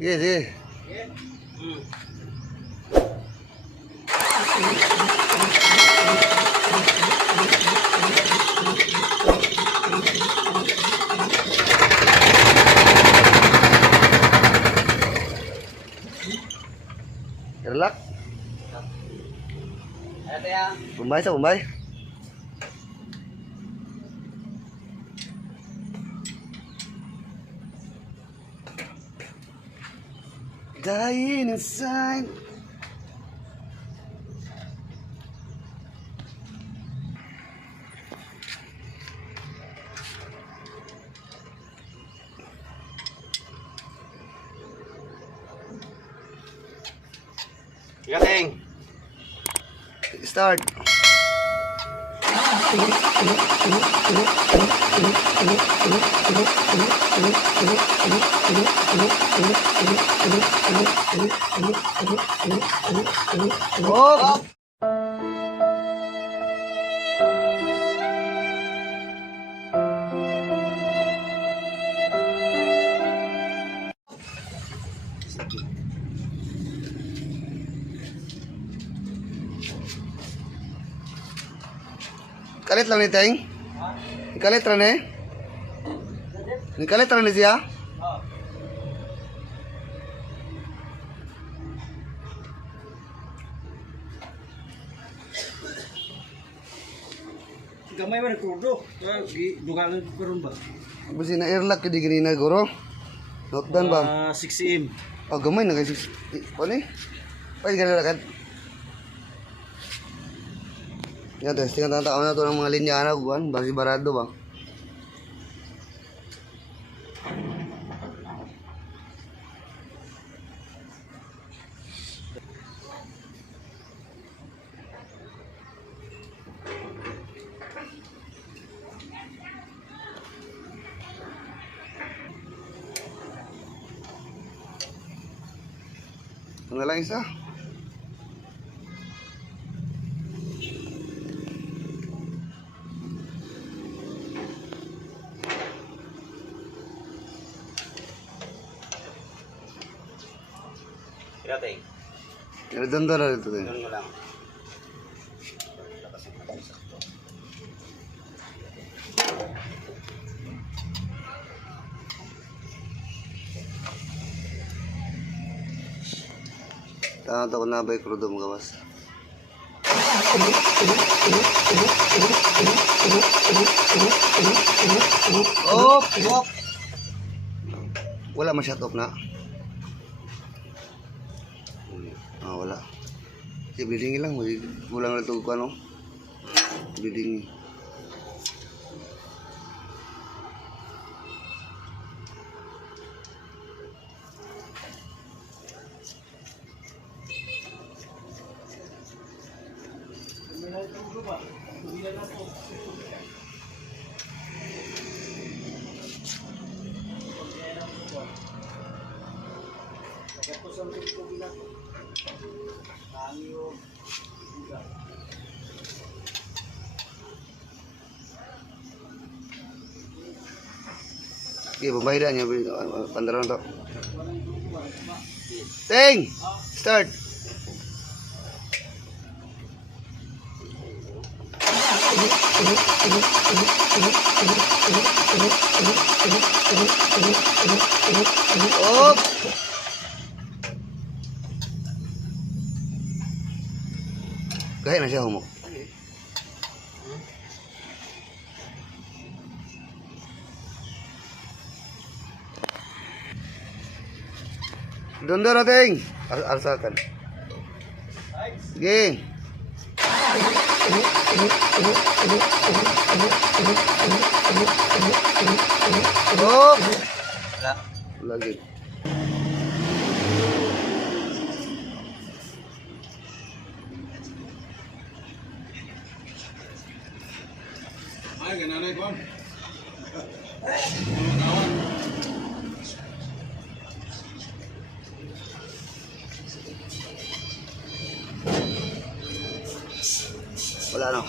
Sige, sige. Relax. Ano ya? Bombay sa Bombay. Dying inside. Gating. Start. Oh. Kalit lang ni Teng. Kalit ra ni. Ni kalit ra ni siya. Gamay man kudo. Dugangan ko ron ba? Basi na airlock kadi gini na guro. Knockdown ba? 6 cm. Oh, gamay na kasi. Ano ni? Pwede ka na lakad. Yan, testing ang tataon na ito ng mga linya na kuwan. Basi barado ba? Ano lang isa? Gating. Redonda na dito din. Ganun mo lang. Tangan ko na ba yung krudo mo gawas? Op! Op! Wala ma-shut off na. Ah, wala. Si bleeding lang. Kulang na ito ko ano. Bleeding. Okay, pembayaran niya pandaran to. Teng, start. Op. Kahit na siya humok. Doon natin. Alsakan. Sige. Oh. Lagi. Ay, gananay ko. Wala no.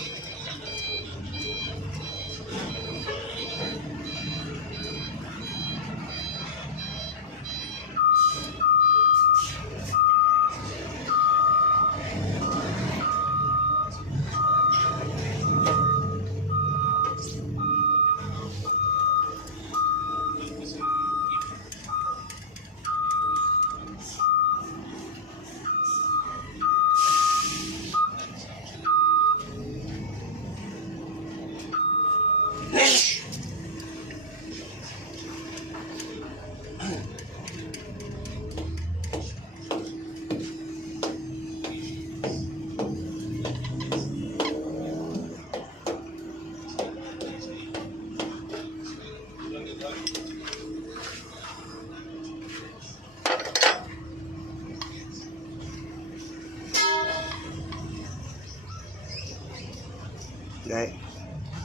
Okay.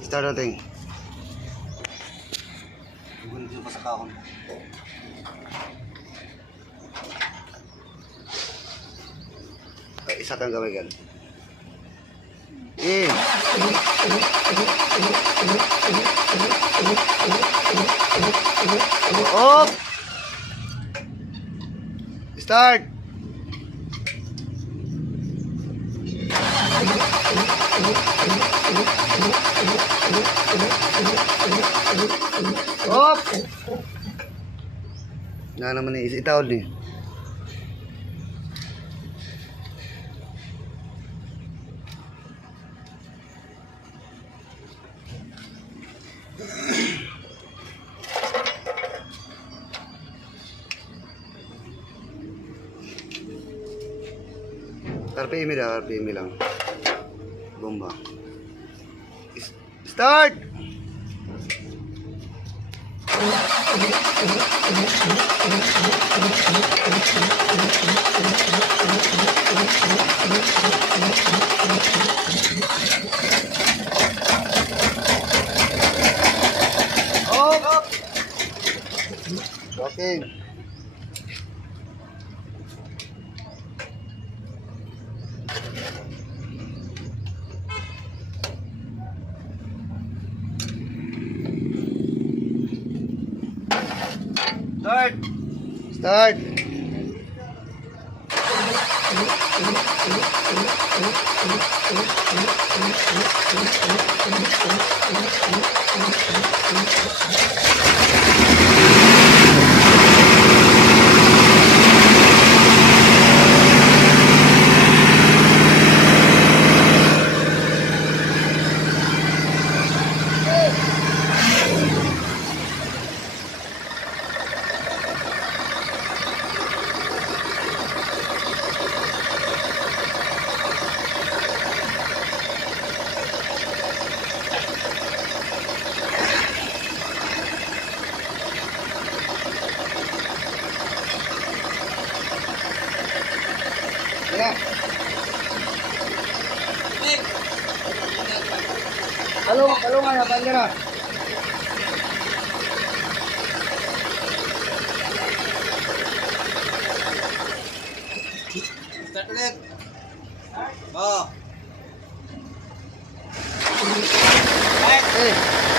Start natin. Tungkol dito pa sa kahon. Ay, isa kang gamay gan. In. Up. Start. Up. Na naman ni itaon ni. RPM lang. Bomba. Start! Up! Okay. Start! Start! Tara. Halo nga, bandera. Start ulit. Oh. Eh.